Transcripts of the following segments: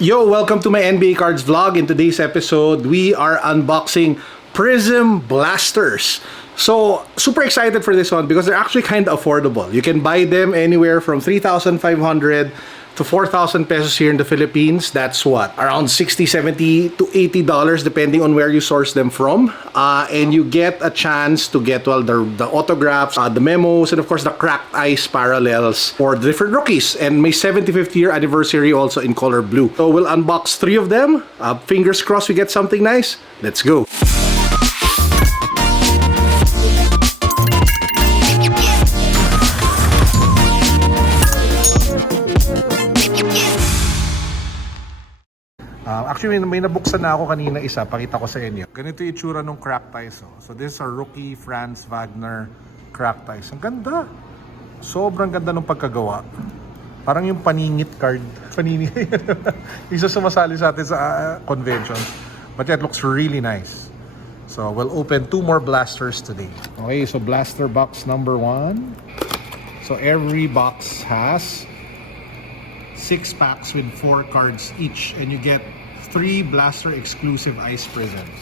Yo, welcome to my NBA Cards vlog. In today's episode, we are unboxing Prizm Blasters. So, super excited for this one because they're actually kind of affordable. You can buy them anywhere from 3,500 to 4,000 pesos here in the Philippines. That's what? Around 60, 70 to $80 depending on where you source them from. And you get a chance to get, well, the autographs, the memos, and of course the cracked ice parallels for the different rookies. And my 75th year anniversary also in color blue. So we'll unbox 3 of them. Fingers crossed we get something nice. Let's go. Actually, may nabuksan na ako kanina isa. Pakita ko sa inyo. Ganito yung itsura ng cracked ice. Oh. So this is a rookie Franz Wagner cracked ice. Ang ganda. Sobrang ganda ng pagkagawa. Parang yung paningit card. Paningit. Isa sumasali sa atin sa convention. But yeah, it looks really nice. So we'll open 2 more blasters today. Okay, so blaster box number 1. So every box has 6 packs with 4 cards each, and you get 3 blaster exclusive ice prisms.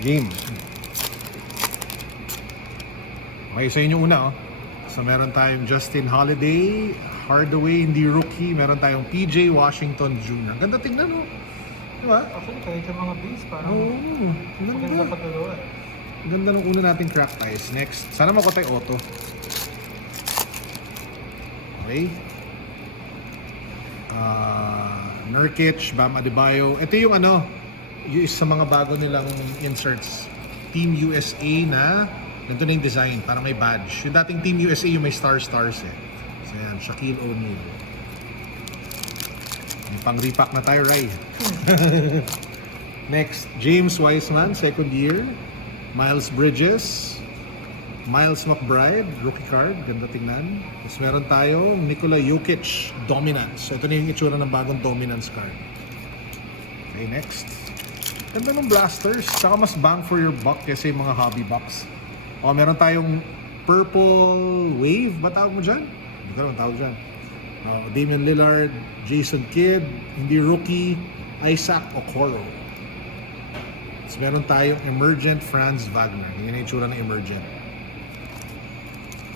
Game. Okay, so yun yung una. Oh. So meron tayong Justin Holiday, Hardaway, hindi rookie. Meron tayong PJ Washington Jr. Ganda tingnan, no? Diba? Actually, kahit sa mga base, parang ganda sa pagkagawa. Ganda nung una nating cracked ice. Next, sana makuha tayo auto. Okay. Nurkic, Bam Adebayo. Ito yung yung sa mga bago nilang inserts. Team USA na ganito na yung design, parang may badge. Yung dating Team USA yung may stars eh. So yan, Shaquille O'Neal. May pang repack na tayo, Rai. Next, James Wiseman, second year. Miles Bridges, Miles McBride, rookie card, ganda tingnan. Tapos meron tayo Nikola Jokic, Dominance. So ito na yung itsura ng bagong Dominance card. Okay, next. Ganda ng blasters. Saka mas bang for your buck kasi yung mga hobby box. O, meron tayong Purple Wave. Ba tawag mo dyan? Hindi ko naman tawag dyan. Damian Lillard, Jason Kidd, hindi rookie, Isaac Okoro. Tapos meron tayong Emergent Franz Wagner. Yan yung itsura ng Emergent.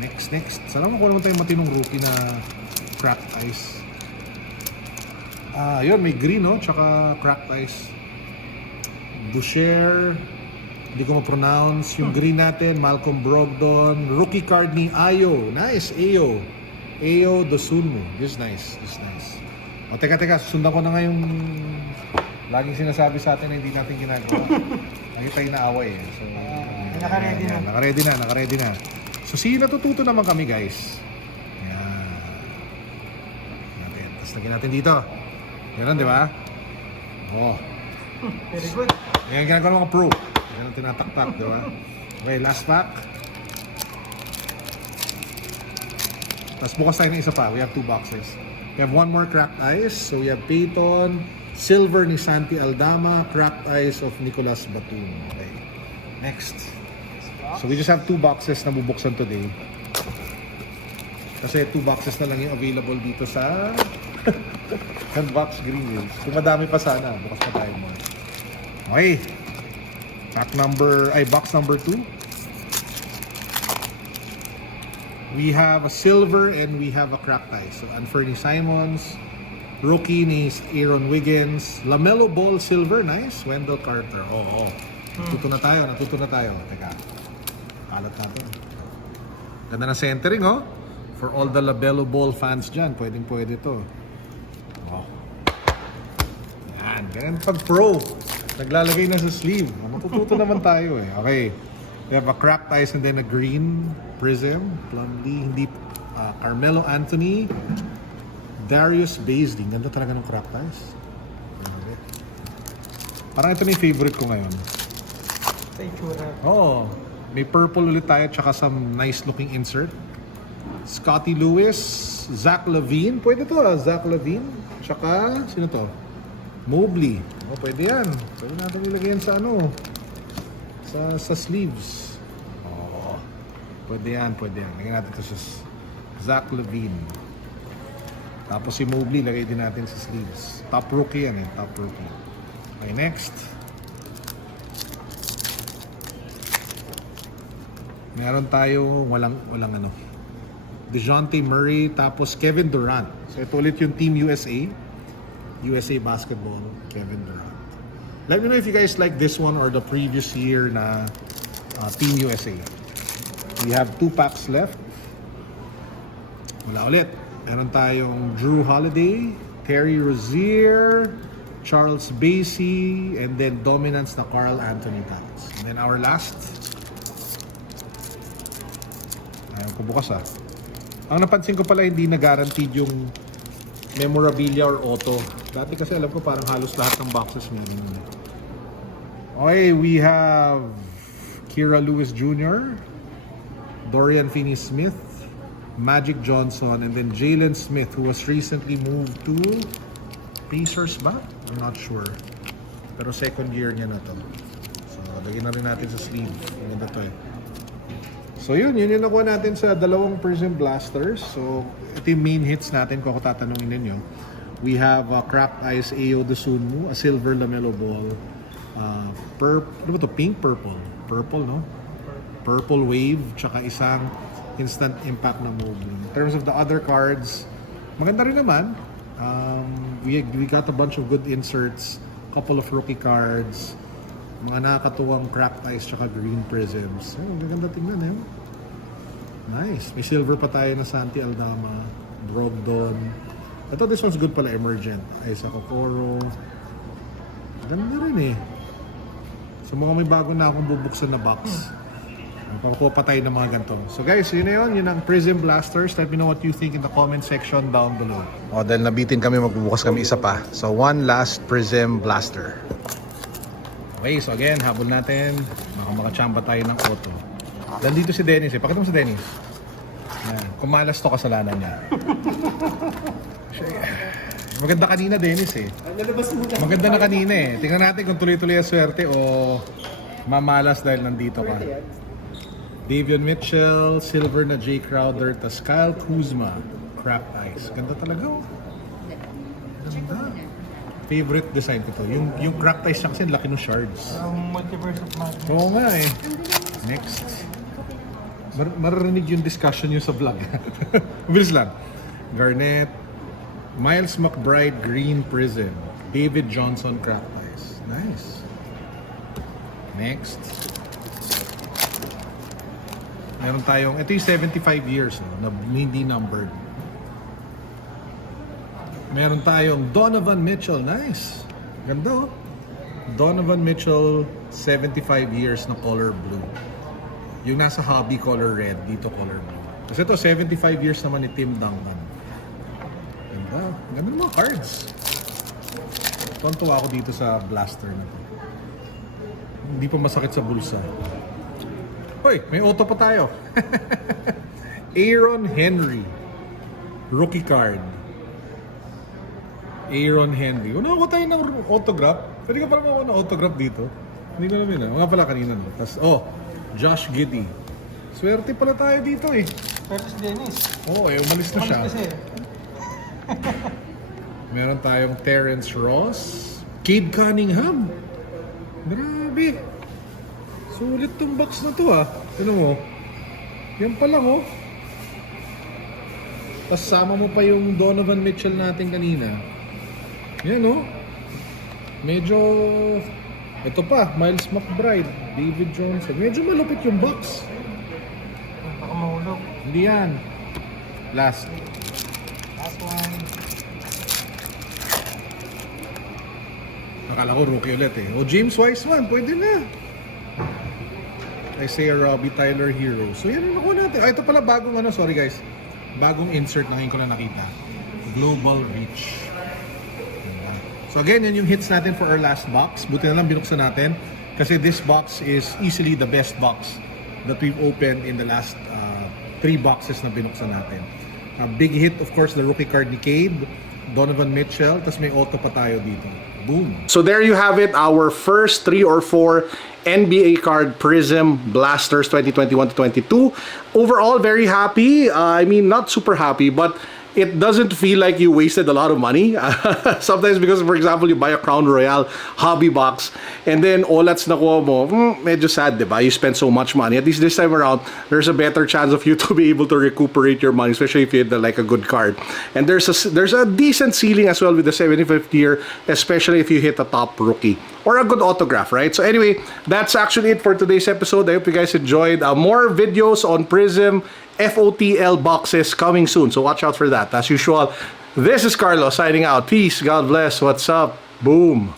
Next. Sana makuha naman tayong matinong rookie na cracked ice. Yun, may green, no? Tsaka cracked ice. Boucher, hindi ko ma-pronounce. Yung green natin, Malcolm Brogdon. Rookie card ni Ayo. Nice, Ayo. Ayo Dosunmu. This is nice. O, teka, susundan ko na nga yung laging sinasabi sa atin na hindi natin ginagawa. Lagi tayo naaway eh. So, naka-ready na. So, natututo naman kami, guys. Ayan. Tapos lagyan natin dito. Ganun, di ba? Oh. Very good. Ayan, ginagawa ng mga pro. Ayan ang tinataktak, di ba? Okay, last pack. Tapos bukas tayo ng isa pa. We have 2 boxes. We have 1 more cracked ice. So, we have Peyton, silver ni Santi Aldama, cracked ice of Nicolas Batum. Okay. Next. So we just have 2 boxes na bubuksan today. Kasi 2 boxes na lang yung available dito sa Unbox Green Wheels. Kung madami pa sana, bukas pa tayo mo. Okay. Box number 2. We have a silver and we have a cracked ice. So Anthony Simons, rookie ni Aaron Wiggins, LaMelo Ball silver, nice. Wendell Carter. Natuto na tayo. Teka. Kalat natin. Ganda na centering, oh. For all the LaMelo Ball fans dyan, pwede to. Oh. Yan. Ganyan pag pro. Naglalagay na sa sleeve. Matututo naman tayo eh. Okay. We have a cracked ice and then a green Prizm. Plumlee. Hindi. Carmelo Anthony. Darius Bazley. Ganda talaga ng cracked ice. Okay. Parang ito na yung favorite ko ngayon. Sa itsura. Oo. May purple ulit tayo tsaka some nice looking insert. Scottie Lewis, Zach LaVine. Pwede to Zach LaVine. Tsaka, sino to? Mobley. Pwede yan. Pwede natin ilagay yan sa sa sleeves. Pwede yan. Lagyan natin ito sa Zach LaVine. Tapos si Mobley, lagay din natin sa sleeves. Top rookie yan eh, top rookie. Okay, next. Meron tayo walang ano. DeJounte Murray, tapos Kevin Durant. So ito ulit yung Team USA. USA Basketball, Kevin Durant. Let me know if you guys like this one or the previous year na Team USA. We have 2 packs left. Wala ulit. Meron tayong Drew Holiday, Terry Rozier, Charles Bassey, and then dominance na Karl Anthony Towns. And then our last. Ayaw ko bukas ah. Ang napansin ko pala hindi na-guaranteed yung memorabilia or auto. Dati kasi alam ko parang halos lahat ng boxes meron. Okay, we have Kira Lewis Jr., Dorian Finney-Smith, Magic Johnson, and then Jalen Smith, who was recently moved to Pacers ba? I'm not sure. Pero second year niya na to. So, lagyan na rin natin sa sleeve. Maganda to eh. So yun yung nakuha natin sa dalawang Prizm Blasters. So, ito yung main hits natin kung ako tatanungin ninyo. We have Cracked Ice Ayo Dosunmu, a silver LaMelo Ball. Ano ba to? Pink? Purple? Purple, no? Purple Wave, tsaka isang instant impact na Mobley. In terms of the other cards, maganda rin naman. We got a bunch of good inserts, couple of rookie cards, mga nakakatuwang Cracked Ice tsaka green prisms. Oh, maganda tingnan eh. Nice. May silver pa tayo na Santi Aldama, Brogdon. Ito, this one's good pala, Emergent. Isaac Okoro. Ganda rin eh. So mukhang may bago na akong bubuksan na box. Pakukuha pa tayo ng mga ganito. So guys, yun na yun. Yun ang Prizm Blasters. Let me know what you think in the comment section down below. O, dahil nabitin kami, magbubukas kami isa pa. So, one last Prizm Blaster. Okay, so again, habol natin. Makachamba tayo ng auto. Nandito si Dennis eh. Pakita mo si Dennis. Yan. Kung malas to, kasalanan niya. Maganda kanina, Dennis eh. Maganda na kanina eh. Tingnan natin kung tuloy-tuloy ang swerte o mamalas dahil nandito ka. Davion Mitchell, silver na Jay Crowder, tas Kyle Kuzma, Cracked Ice. Ganda talaga oh. Ganda. Favorite design ko to. Yung Cracked Ice kasi laki ng shards. Multiverse of Madness. Oo nga eh. Next. Maririnig yung discussion nyo sa vlog. Bilis lang. Garnett, Miles McBride, Green Prism, David Johnson, Cracked Ice. Nice. Next. Meron tayong, ito yung 75 years no, na hindi numbered. Meron tayong Donovan Mitchell. Nice. Ganda oh. Donovan Mitchell, 75 years na color blue. Yung nasa hobby color red, dito color blue. Kasi ito 75 years naman ni Tim Duncan. Ganda. Ganda ng mga cards. Tontuwa ako dito sa blaster na to. Hindi pa masakit sa bulsa. Hoy, may auto pa tayo. Aaron Henry. Rookie card. Aaron Henry. Una ako tayo ng autograph. Pwede ka parang ako ng autograph dito. Hindi ko namin ah. Mga pala kanina no. Tapos, Josh Giddey. Swerte pala tayo dito eh. Pero si Dennis. Oo, umalis na siya. Kasi. Meron tayong Terrence Ross. Cade Cunningham. Grabe. Sulit tong box na to ah. Ano mo? Yan pa lang oh. Tapos sama mo pa yung Donovan Mitchell natin kanina. Yan oh. Medyo... Ito pa, Miles McBride, David Johnson. Medyo malupit yung box. Baka mahulog. Hindi yan. Last. Last one. Nakala ko rookie ulit eh. O James Wiseman, pwede na. Isaiah Robbie, Tyler Hero. So yan ang nakuha natin. Ito pala bagong sorry guys. Bagong insert na ngayon ko na nakita. Global Reach. So again, yan yung hits natin for our last box. Buti na lang binuksan natin. Kasi this box is easily the best box that we've opened in the last 3 boxes na binuksan natin. Big hit, of course, the rookie card ni Cade, Donovan Mitchell, tapos may auto pa tayo dito. Boom. So there you have it, our first 3 or 4 NBA card Prizm Blasters 2021 to 22. Overall, very happy. I mean, not super happy, but it doesn't feel like you wasted a lot of money. Sometimes because, for example, you buy a Crown Royale hobby box and then OLATs nakuha mo, medyo sad, diba? You spend so much money. At least this time around, there's a better chance of you to be able to recuperate your money, especially if you had like a good card. And there's a decent ceiling as well with the 75th year, especially if you hit a top rookie or a good autograph, right? So anyway, that's actually it for today's episode. I hope you guys enjoyed. More videos on Prizm FOTL boxes coming soon, so watch out for that. As usual, this is Carlo signing out. Peace, God bless, what's up, boom.